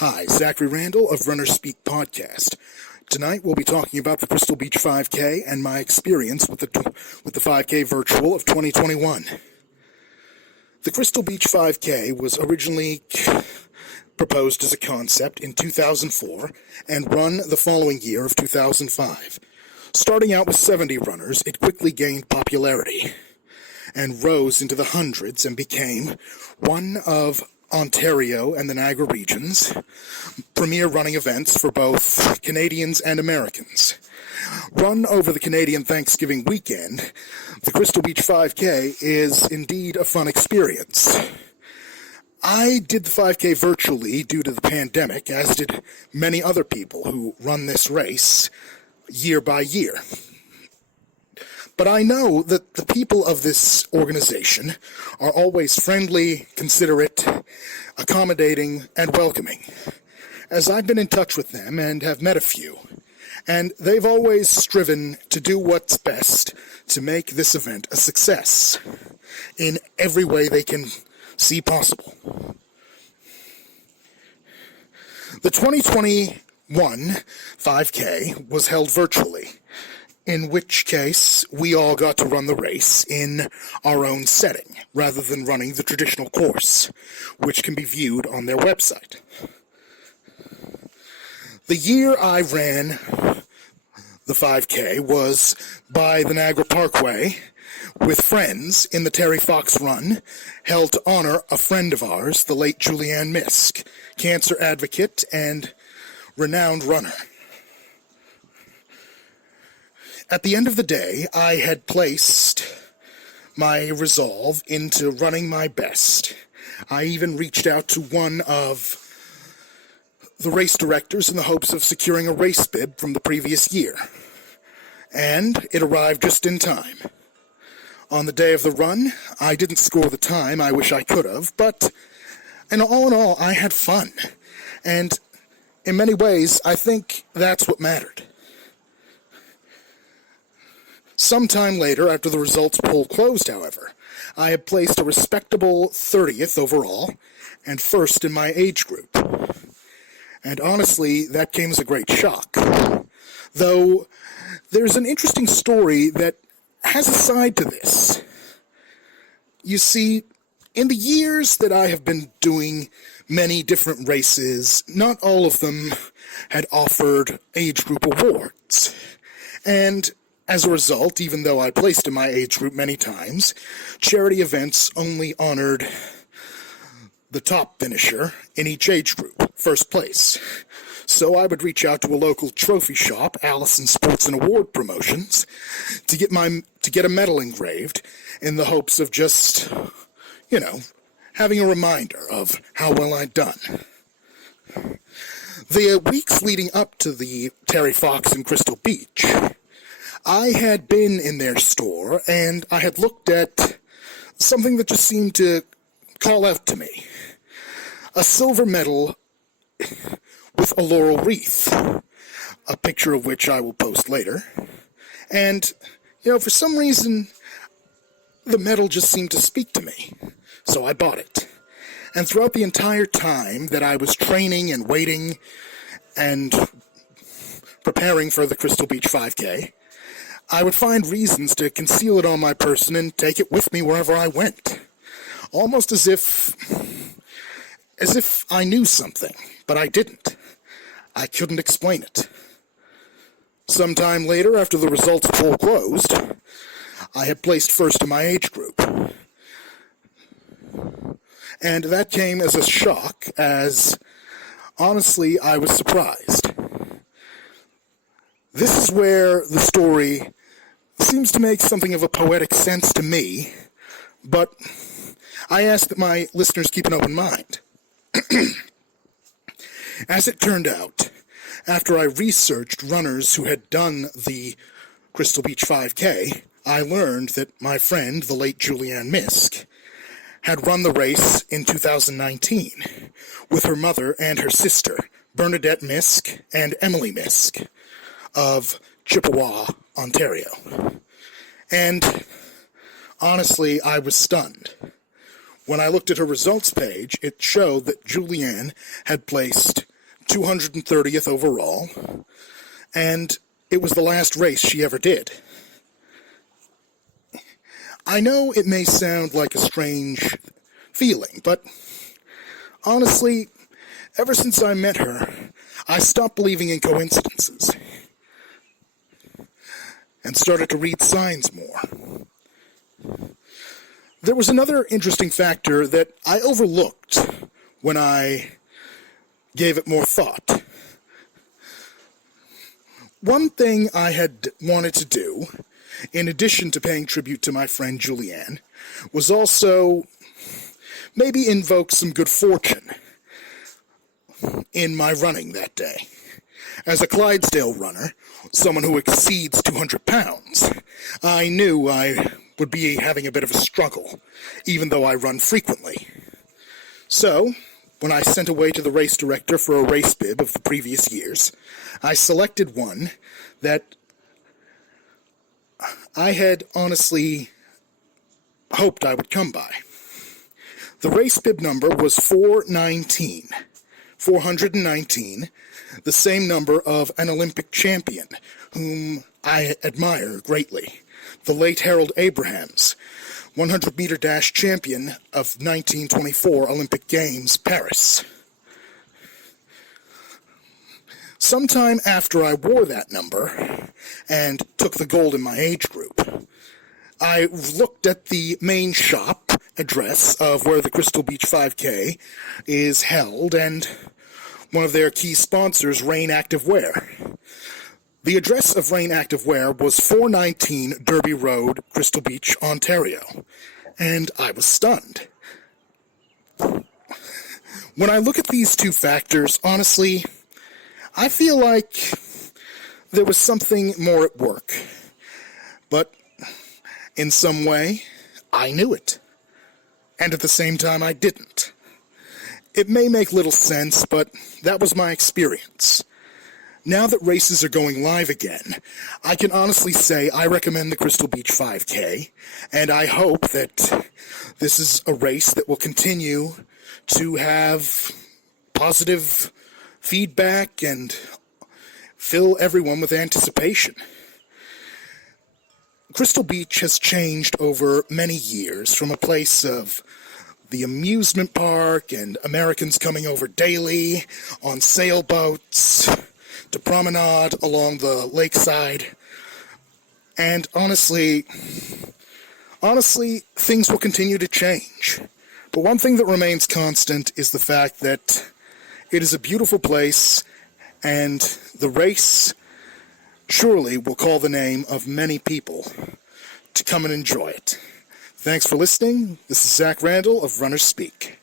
Hi, Zachary Randall of Runner Speak Podcast. Tonight we'll be talking about the Crystal Beach 5K and my experience with the 5K Virtual of 2021. The Crystal Beach 5K was originally proposed as a concept in 2004 and run the following year of 2005. Starting out with 70 runners, it quickly gained popularity and rose into the hundreds and became one of Ontario and the Niagara region's premier running events for both Canadians and Americans. Run over the Canadian Thanksgiving weekend, the Crystal Beach 5K is indeed a fun experience. I did the 5K virtually due to the pandemic, as did many other people who run this race year by year. But I know that the people of this organization are always friendly, considerate, accommodating, and welcoming, as I've been in touch with them and have met a few, and they've always striven to do what's best to make this event a success in every way they can see possible. The 2021 5K was held virtually, in which case we all got to run the race in our own setting, rather than running the traditional course, which can be viewed on their website. The year I ran the 5K was by the Niagara Parkway with friends in the Terry Fox Run, held to honor a friend of ours, the late Julianne Misk, cancer advocate and renowned runner. At the end of the day, I had placed my resolve into running my best. I even reached out to one of the race directors in the hopes of securing a race bib from the previous year. And it arrived just in time. On the day of the run, I didn't score the time I wish I could have, but in all, I had fun. And in many ways, I think that's what mattered. Sometime later, after the results poll closed, however, I had placed a respectable 30th overall and first in my age group. And honestly, that came as a great shock. Though, there's an interesting story that has a side to this. You see, in the years that I have been doing many different races, not all of them had offered age group awards. And as a result, even though I placed in my age group many times, charity events only honored the top finisher in each age group, first place. So I would reach out to a local trophy shop, Allison Sports and Award Promotions, to get a medal engraved in the hopes of just, having a reminder of how well I'd done. The weeks leading up to the Terry Fox in Crystal Beach, I had been in their store, and I had looked at something that just seemed to call out to me. A silver medal with a laurel wreath, a picture of which I will post later. And, for some reason, the medal just seemed to speak to me, so I bought it. And throughout the entire time that I was training and waiting and preparing for the Crystal Beach 5K, I would find reasons to conceal it on my person and take it with me wherever I went. Almost as if I knew something, but I didn't. I couldn't explain it. Sometime later, after the results poll closed, I had placed first in my age group. And that came as a shock, as honestly, I was surprised. This is where the story seems to make something of a poetic sense to me, but I ask that my listeners keep an open mind. As it turned out, after I researched runners who had done the Crystal Beach 5K, I learned that my friend, the late Julianne Misk, had run the race in 2019 with her mother and her sister, Bernadette Misk and Emily Misk, of Chippewa, Ontario. And honestly, I was stunned. When I looked at her results page, it showed that Julianne had placed 230th overall, and it was the last race she ever did. I know it may sound like a strange feeling, but honestly, ever since I met her, I stopped believing in coincidences and started to read signs more. There was another interesting factor that I overlooked when I gave it more thought. One thing I had wanted to do, in addition to paying tribute to my friend Julianne, was also maybe invoke some good fortune in my running that day. As a Clydesdale runner, someone who exceeds 200 pounds, I knew I would be having a bit of a struggle, even though I run frequently. So, when I sent away to the race director for a race bib of the previous years, I selected one that I had honestly hoped I would come by. The race bib number was 419, the same number of an Olympic champion, whom I admire greatly, the late Harold Abrahams, 100-meter dash champion of 1924 Olympic Games, Paris. Sometime after I wore that number and took the gold in my age group, I looked at the main shop address of where the Crystal Beach 5K is held, and one of their key sponsors, Rain Active Wear. The address of Rain Active Wear was 419 Derby Road, Crystal Beach, Ontario, and I was stunned. When I look at these two factors, honestly, I feel like there was something more at work. But in some way, I knew it. And at the same time, I didn't. It may make little sense, but that was my experience. Now that races are going live again, I can honestly say I recommend the Crystal Beach 5K, and I hope that this is a race that will continue to have positive feedback and fill everyone with anticipation. Crystal Beach has changed over many years from a place of the amusement park and Americans coming over daily on sailboats to promenade along the lakeside. And honestly, things will continue to change. But one thing that remains constant is the fact that it is a beautiful place, and the race surely will call the name of many people to come and enjoy it. Thanks for listening. This is Zach Randall of Runners Speak.